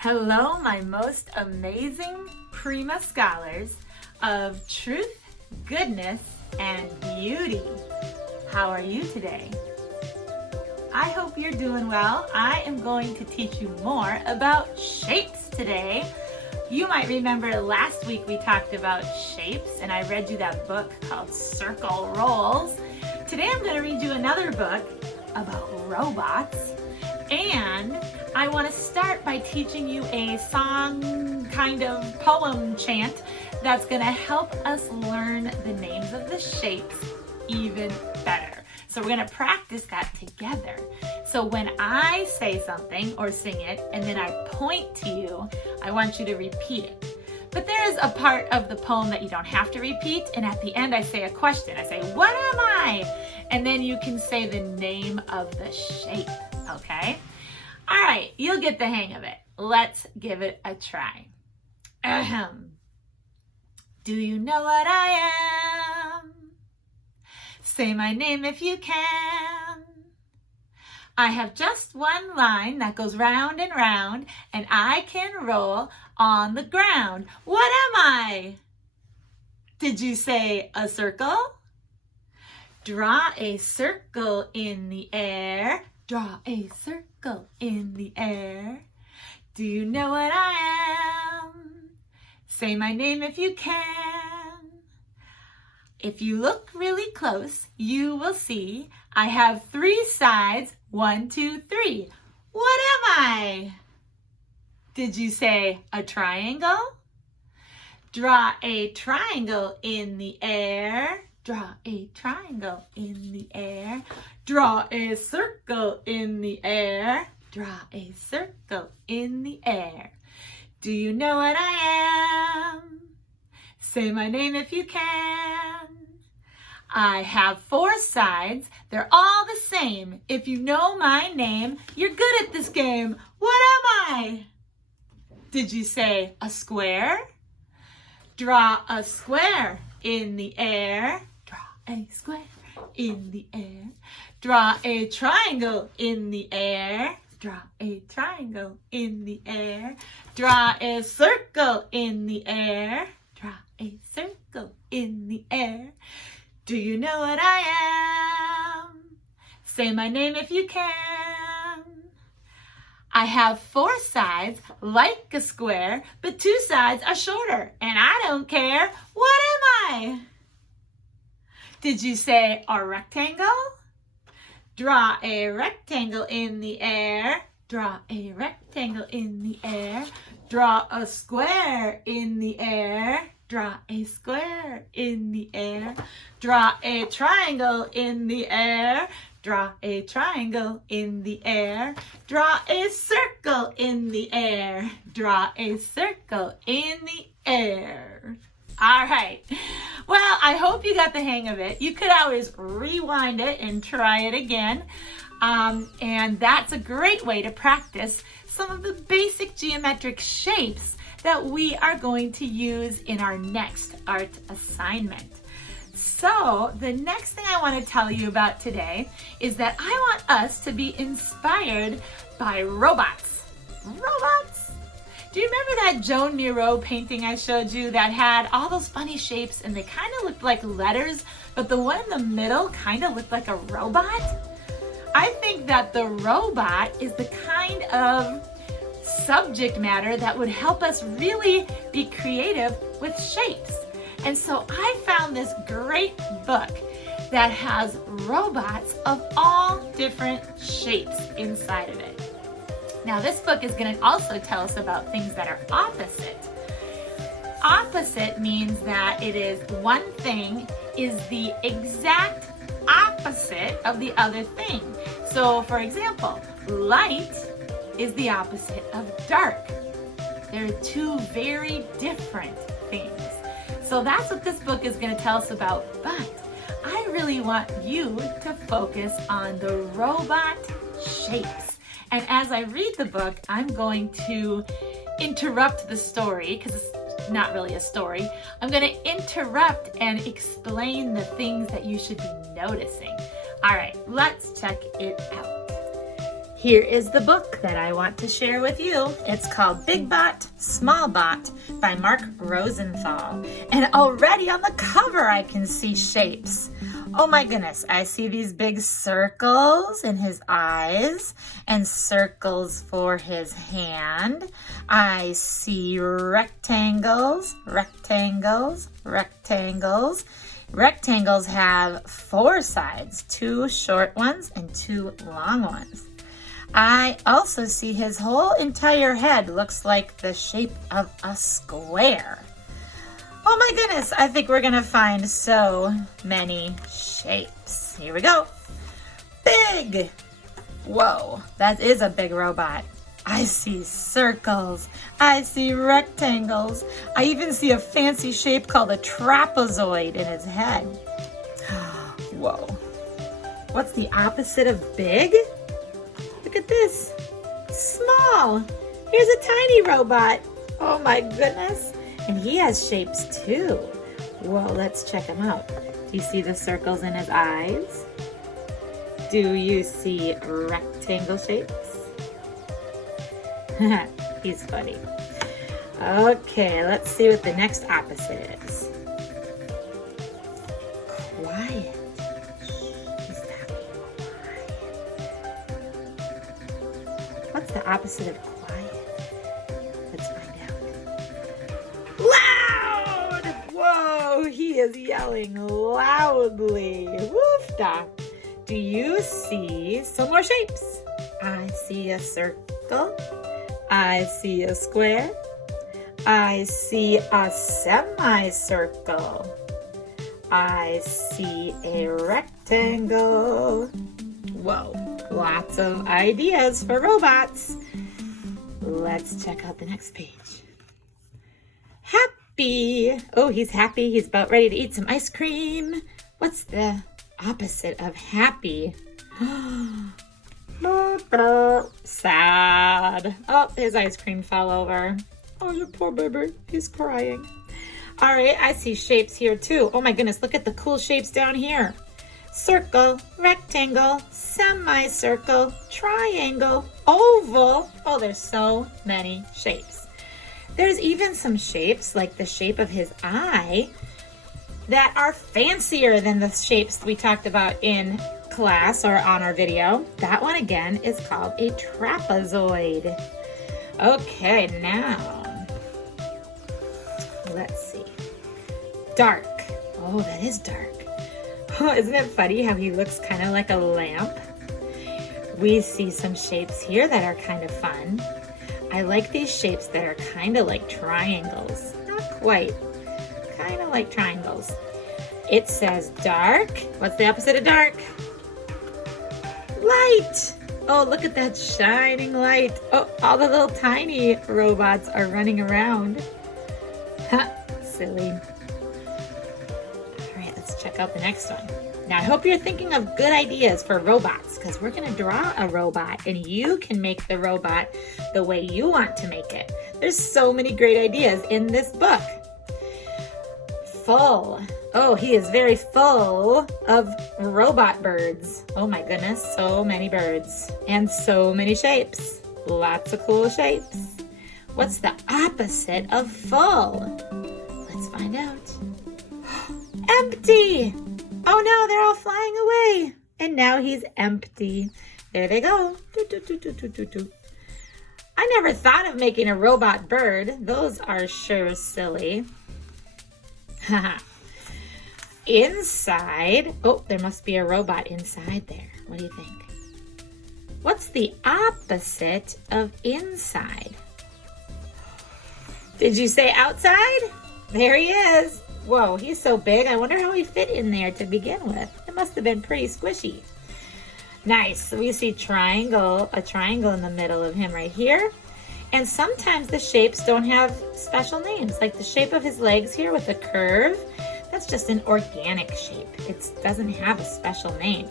Hello, my most amazing Prima scholars of truth, goodness, and beauty. How are you today? I hope you're doing well. I am going to teach you more about shapes today. You might remember last week we talked about shapes and I read you that book called Circle Rolls. Today I'm going to read you another book about robots, and I want to start by teaching you a song, kind of poem chant that's going to help us learn the names of the shapes even better. So we're going to practice that together. So when I say something or sing it and then I point to you, I want you to repeat it. But there is a part of the poem that you don't have to repeat, and at the end I say a question. I say, "What am I?" And then you can say the name of the shape, okay? All right, you'll get the hang of it. Let's give it a try. Ahem. Do you know what I am? Say my name if you can. I have just one line that goes round and round, and I can roll on the ground. What am I? Did you say a circle? Draw a circle in the air. Draw a circle in the air. Do you know what I am? Say my name if you can. If you look really close, you will see I have 3 sides. 1, 2, 3. What am I? Did you say a triangle? Draw a triangle in the air. Draw a triangle in the air. Draw a circle in the air. Draw a circle in the air. Do you know what I am? Say my name if you can. I have 4 sides. They're all the same. If you know my name, you're good at this game. What am I? Did you say a square? Draw a square in the air. Draw a square in the air. Draw a triangle in the air. Draw a triangle in the air. Draw a circle in the air. Draw a circle in the air. Do you know what I am? Say my name if you can. I have 4 sides like a square, but 2 sides are shorter, and I don't care. What am I? Did you say a rectangle? Draw a rectangle in the air. Draw a rectangle in the air. Draw a square in the air. Draw a square in the air. Draw a triangle in the air. Draw a triangle in the air. Draw a circle in the air. Draw a circle in the air. All right. Well, I hope you got the hang of it. You could always rewind it and try it again. And that's a great way to practice some of the basic geometric shapes that we are going to use in our next art assignment. So the next thing I want to tell you about today is that I want us to be inspired by robots. Robots? Do you remember that Joan Miro painting I showed you that had all those funny shapes and they kind of looked like letters, but the one in the middle kind of looked like a robot? I think that the robot is the kind of subject matter that would help us really be creative with shapes. And so I found this great book that has robots of all different shapes inside of it. Now this book is going to also tell us about things that are opposite. Opposite means that it is one thing is the exact opposite of the other thing. So for example, light is the opposite of dark. They're 2 very different things. So that's what this book is going to tell us about, but I really want you to focus on the robot shapes. And as I read the book, I'm going to interrupt the story, because it's not really a story. I'm going to interrupt and explain the things that you should be noticing. All right, let's check it out. Here is the book that I want to share with you. It's called Big Bot, Small Bot by Mark Rosenthal. And already on the cover I can see shapes. Oh my goodness, I see these big circles in his eyes and circles for his hand. I see rectangles, rectangles, rectangles. Rectangles have 4 sides, 2 short ones and 2 long ones. I also see his whole entire head looks like the shape of a square. Oh my goodness, I think we're gonna find so many shapes. Here we go. Big. Whoa, that is a big robot. I see circles. I see rectangles. I even see a fancy shape called a trapezoid in his head. Whoa. What's the opposite of big? Look at this. Small. Here's a tiny robot. Oh my goodness. And he has shapes too. Whoa, let's check him out. Do you see the circles in his eyes? Do you see rectangle shapes? He's funny. Okay, let's see what the next opposite is. Quiet. Is that quiet? What's the opposite of quiet? Let's find out. Loud! Whoa, he is yelling loudly. Woofda. Do you see some more shapes? I see a circle. I see a square. I see a semicircle. I see a rectangle. Whoa, lots of ideas for robots. Let's check out the next page. Happy. Oh, he's happy. He's about ready to eat some ice cream. What's the opposite of happy? Sad. Oh, his ice cream fell over. Oh, you poor baby. He's crying. All right, I see shapes here too. Oh my goodness, look at the cool shapes down here. Circle, rectangle, semicircle, triangle, oval. Oh, there's so many shapes. There's even some shapes like the shape of his eye that are fancier than the shapes we talked about in class or on our video. That one again is called a trapezoid. Okay, now let's see. Dark. Oh, that is dark. Oh, isn't it funny how he looks kind of like a lamp? We see some shapes here that are kind of fun. I like these shapes that are kind of like triangles. Not quite. Kind of like triangles. It says dark. What's the opposite of dark? Light. Oh, look at that shining light. Oh, all the little tiny robots are running around. Ha, silly. All right, let's check out the next one. Now, I hope you're thinking of good ideas for robots because we're going to draw a robot and you can make the robot the way you want to make it. There's so many great ideas in this book. Full. Oh, he is very full of robot birds. Oh my goodness, so many birds and so many shapes. Lots of cool shapes. What's the opposite of full? Let's find out. Empty. Oh no, they're all flying away. And now he's empty. There they go. I never thought of making a robot bird. Those are sure silly. Haha. Inside, oh, there must be a robot inside there. What do you think? What's the opposite of inside? Did you say outside? There he is. Whoa, he's so big. I wonder how he fit in there to begin with. It must have been pretty squishy. Nice. So we see a triangle in the middle of him right here. And sometimes the shapes don't have special names, like the shape of his legs here with a curve. That's just an organic shape. It doesn't have a special name,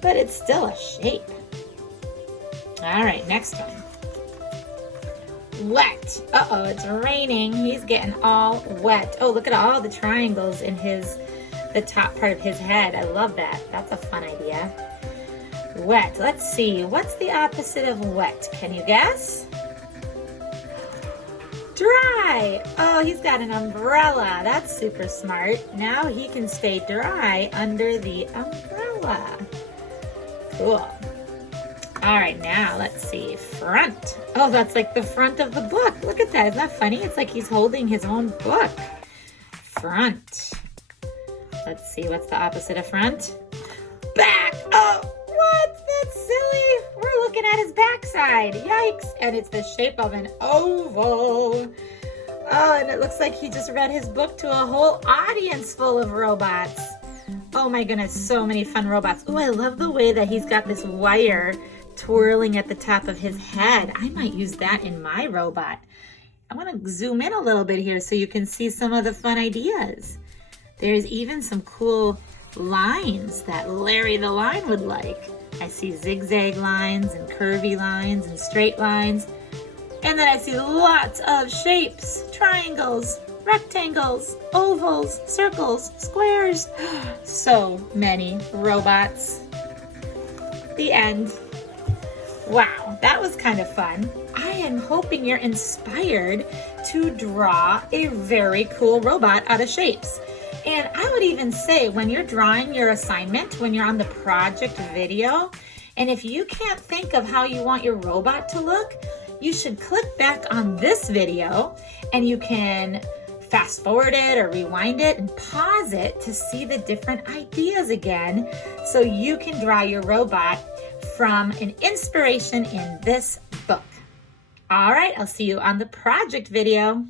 but it's still a shape. All right, next one. Wet. Uh-oh, it's raining. He's getting all wet. Oh, look at all the triangles in the top part of his head. I love that. That's a fun idea. Wet. Let's see. What's the opposite of wet? Can you guess? Dry. Oh, he's got an umbrella. That's super smart. Now he can stay dry under the umbrella. Cool. All right, now let's see. Front. Oh, that's like the front of the book. Look at that. Isn't that funny? It's like he's holding his own book. Front. Let's see. What's the opposite of front? Back. Oh, what? That's silly. We're looking at his backside. Yikes. And it's the shape of an oval. Oh, and it looks like he just read his book to a whole audience full of robots. Oh my goodness, so many fun robots. Oh, I love the way that he's got this wire twirling at the top of his head. I might use that in my robot. I want to zoom in a little bit here so you can see some of the fun ideas. There's even some cool lines that Larry the Line would like. I see zigzag lines and curvy lines and straight lines. And then I see lots of shapes, triangles, rectangles, ovals, circles, squares. So many robots. The end. Wow, that was kind of fun. I am hoping you're inspired to draw a very cool robot out of shapes. And I would even say when you're drawing your assignment, when you're on the project video, and if you can't think of how you want your robot to look, you should click back on this video and you can fast forward it or rewind it and pause it to see the different ideas again so you can draw your robot from an inspiration in this book. All right, I'll see you on the project video.